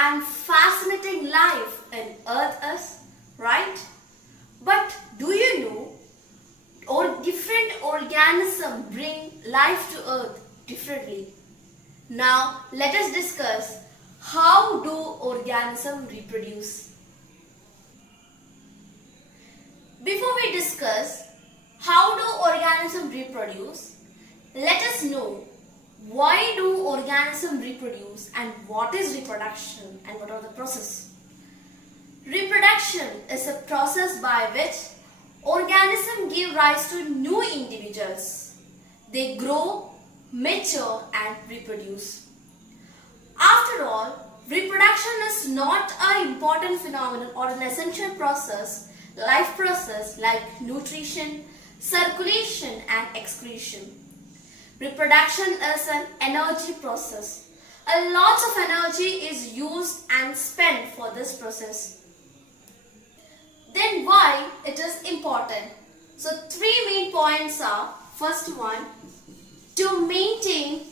and fascinating life in Earth is, right? But do you know, different organisms bring life to Earth differently. Now let us discuss how do organisms reproduce. Before we discuss how do organisms reproduce, let us know why do organisms reproduce and what is reproduction and what are the process. Reproduction is a process by which organisms give rise to new individuals. They grow, mature and reproduce. After all, reproduction is not an important phenomenon or an essential process, life process like nutrition, circulation and excretion. Reproduction is an energy process. A lot of energy is used and spent for this process. Then why it is important? So three main points are, first one, to maintain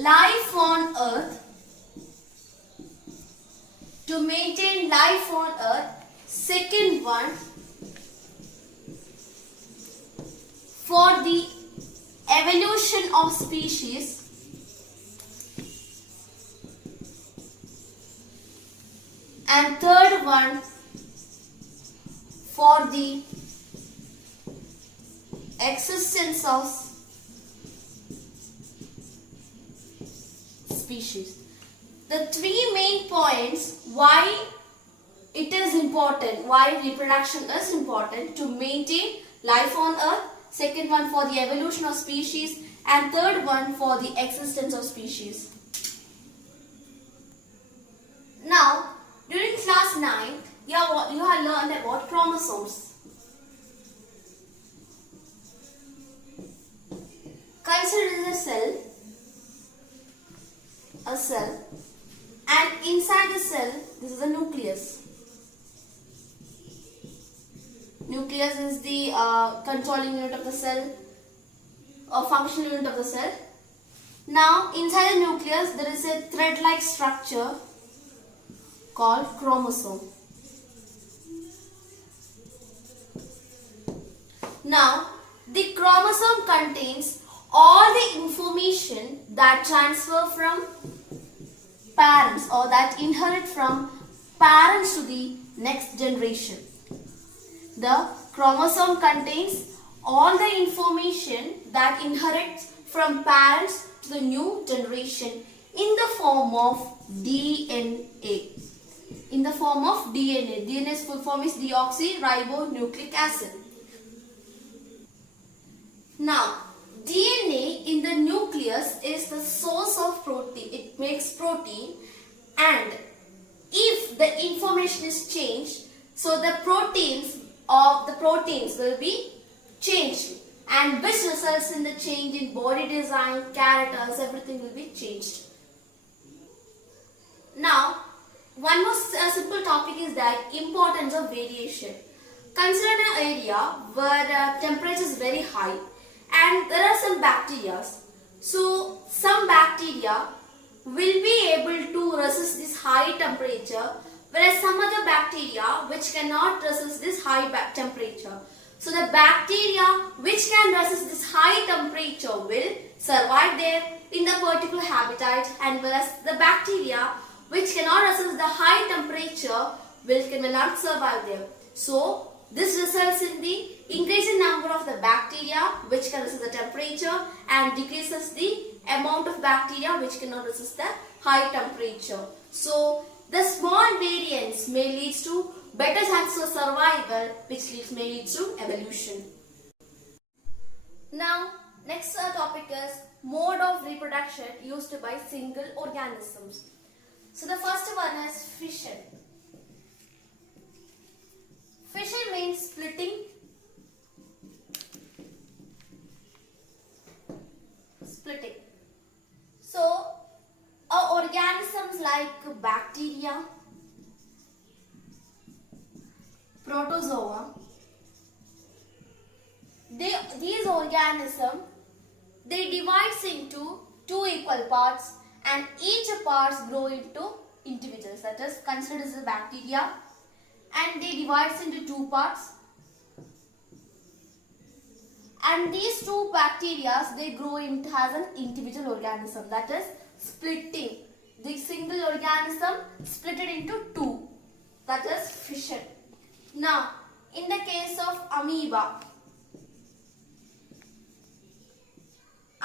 life on earth. To maintain life on earth. Second one, for the evolution of species. And third one, for the existence of species. The three main points why it is important, why reproduction is important: to maintain life on earth, second one for the evolution of species, and third one for the existence of species. Now, during class 9, you have learned about chromosomes. Consider a cell, and inside the cell, this is a nucleus. Nucleus is the controlling unit of the cell or functional unit of the cell. Now, inside the nucleus, there is a thread-like structure called chromosome. Now, the chromosome contains all the information that transfer from parents or that inherit from parents to the next generation. The chromosome contains all the information that inherits from parents to the new generation in the form of DNA. In the form of DNA. DNA's full form is deoxyribonucleic acid. Now, DNA in the nucleus is the source of protein. It makes protein, and if the information is changed, so the proteins will be changed, and which results in the change in body design, characters, everything will be changed. Now, one more simple topic is that importance of variation. Consider an area where temperature is very high and there are some bacteria. So, some bacteria will be able to resist this high temperature, whereas some other bacteria which cannot resist this high temperature. So, the bacteria which can resist this high temperature will survive there in the particular habitat, and whereas the bacteria which cannot resist the high temperature will not survive there. So, this results in the increasing number of the bacteria which can resist the temperature and decreases the amount of bacteria which cannot resist the high temperature. So, the small variance may lead to better chances of survival, which may lead to evolution. Now, next topic is mode of reproduction used by single organisms. So, the first one is fission. Fission means splitting. So, organisms like bacteria, protozoa, these organisms, they divide into two equal parts, and each parts grow into individuals, that is considered as a bacteria, and they divides into two parts, and these two bacteria they grow into as an individual organism, that is splitting. The single organism split it into two, that is fission. Now in the case of amoeba,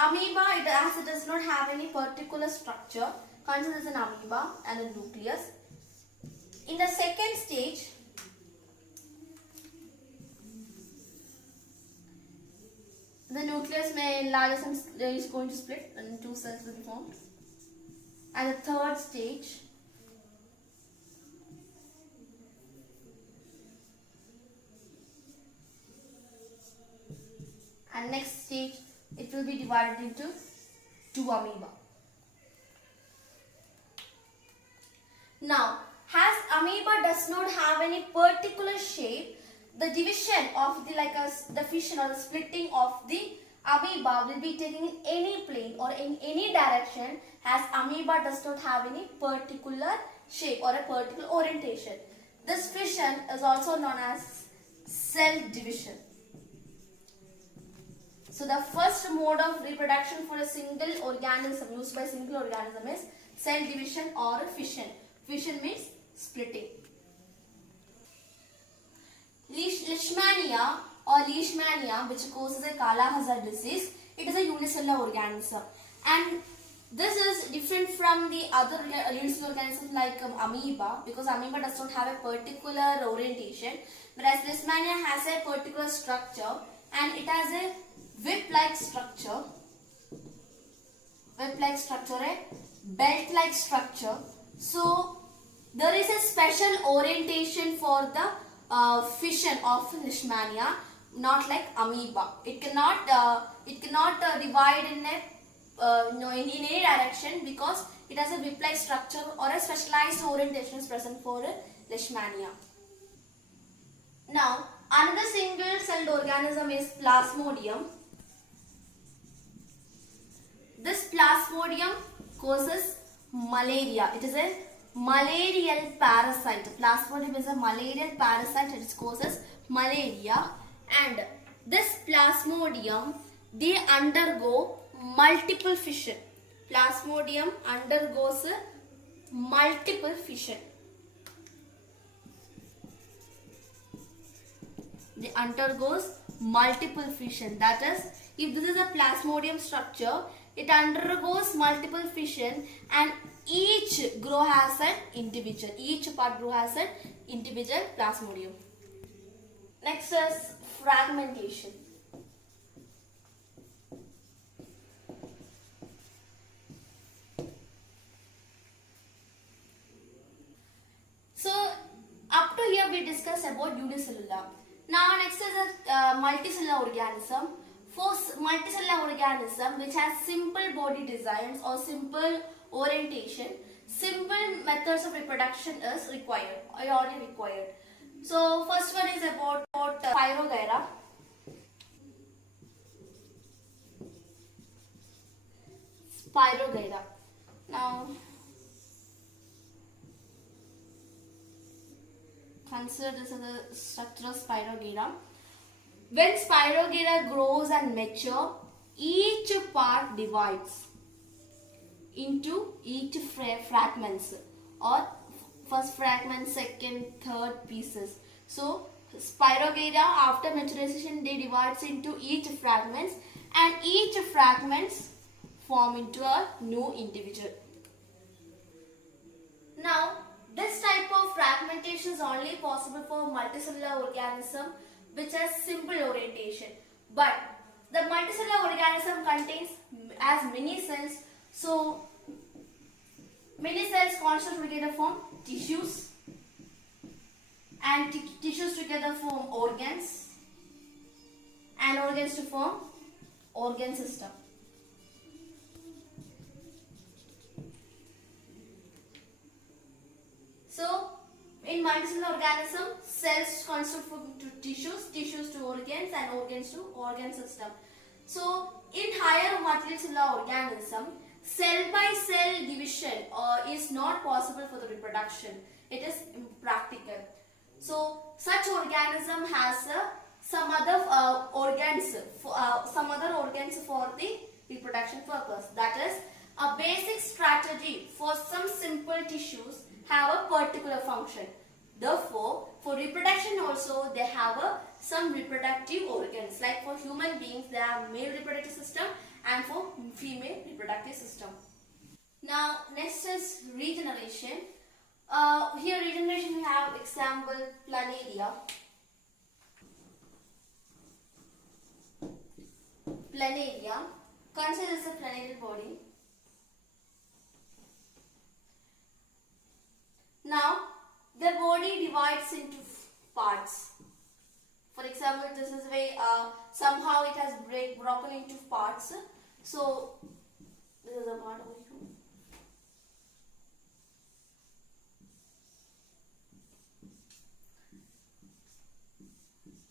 as it does not have any particular structure, considered as an amoeba and a nucleus. In the second stage, the nucleus may enlarge and is going to split and two cells will be formed. And the third stage, and next stage, it will be divided into two amoeba. Now, as amoeba does not have any particular shape, the division of the fission or the splitting of the amoeba will be taken in any plane or in any direction, as amoeba does not have any particular shape or a particular orientation. This fission is also known as cell division. So the first mode of reproduction for a single organism, used by single organism, is cell division or fission. Fission means splitting. Leishmania or Leishmania, which causes a Kala-Hazard disease, it is a unicellular organism, and this is different from the other unicellular organisms like amoeba, because amoeba does not have a particular orientation, whereas Leishmania has a particular structure, and it has a whip-like structure, a belt-like structure. So there is a special orientation for the fission of Leishmania, not like amoeba. It cannot divide in in any direction, because it has a whip-like structure or a specialized orientation is present for Leishmania. Now another single-celled organism is Plasmodium. This Plasmodium causes malaria. It is a malarial parasite. Plasmodium is a malarial parasite. It causes malaria, and this Plasmodium, they undergo multiple fission. Plasmodium undergoes multiple fission. They undergoes multiple fission. That is, if this is a Plasmodium structure, it undergoes multiple fission, and each grow has an individual. Each part grow has an individual Plasmodium. Next is fragmentation. So up to here we discussed about unicellular. Now next is a multicellular organism. For multicellular organism which has simple body designs or simple orientation, simple methods of reproduction is required or already required. So first one is about Spirogyra. Spirogyra. Now consider this as a structure of Spirogyra. When Spirogyra grows and mature, each part divides into each fragments, or first fragment, second, third pieces. So Spirogyra after maturation they divides into each fragments, and each fragments form into a new individual. Now this type of fragmentation is only possible for multicellular organism which has simple orientation, but the multicellular organism contains as many cells, so many cells constitute together form tissues, and tissues together form organs, and organs to form organ system. So in multicellular organism, cells constitute to tissues, tissues to organs, and organs to organ system. So in higher multicellular organism, cell by cell division is not possible for the reproduction. It is impractical. So such organism has some other organs for the reproduction purpose. That is, a basic strategy for some simple tissues have a particular function. Therefore, for reproduction also they have some reproductive organs. Like for human beings they have male reproductive system and for female reproductive system. Now next is regeneration. Here regeneration we have example planaria. Planaria. Consider this a planarial body. Now the body divides into parts. For example, this is way somehow it has broken into parts. So this is a part over here.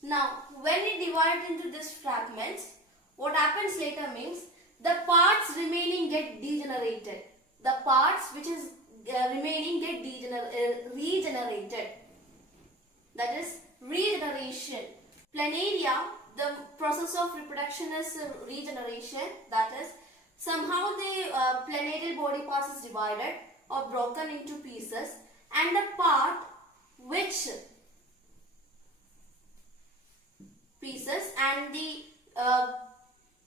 Now when we divide into these fragments, what happens later means the parts remaining get degenerated. The parts which is remaining get regenerated. That is regeneration. Planaria, the process of reproduction is regeneration. That is, somehow the planarial body parts is divided or broken into pieces, and the part which pieces and the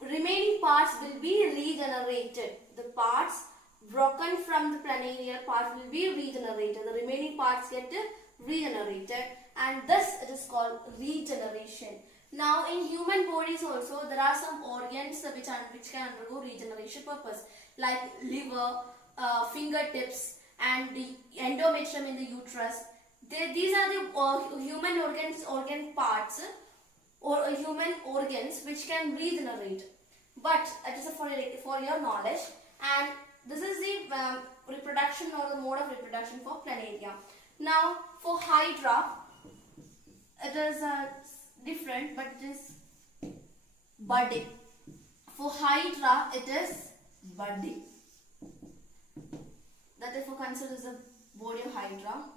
remaining parts will be regenerated. The parts broken from the planarial part will be regenerated. The remaining parts get regenerated, and thus it is called regeneration. Now in human bodies also there are some organs which can undergo regeneration purpose, like liver, fingertips, and the endometrium in the uterus. These are the human organ parts or human organs which can regenerate. But it is for your knowledge, and this is the reproduction or the mode of reproduction for planaria. Now for hydra, it is different, but it is budding. For hydra, it is budding. That is for consider the body of hydra.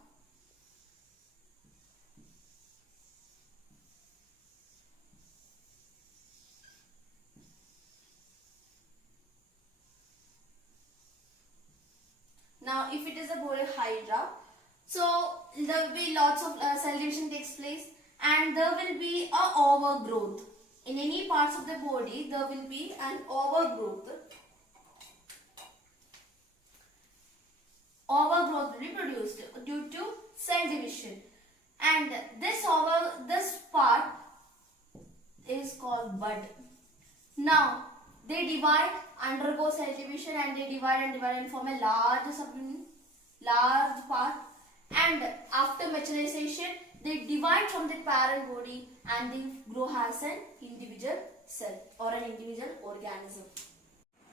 Now if it is a body of hydra, so there will be lots of cell division takes place, and there will be a overgrowth. In any parts of the body there will be an overgrowth. Overgrowth will be produced due to cell division, and this part is called bud. Now they divide, undergo cell division, and they divide and form a large part, and after maturation they divide from the parent body and they grow as an individual cell or an individual organism.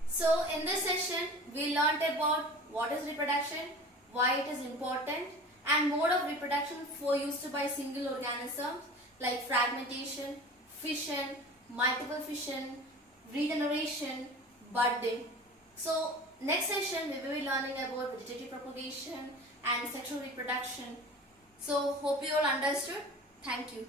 So in this session we learnt about what is reproduction, why it is important, and mode of reproduction for used by single organisms like fragmentation, fission, multiple fission, regeneration, budding. So next session we will be learning about vegetative propagation and sexual reproduction. So hope you all understood. Thank you.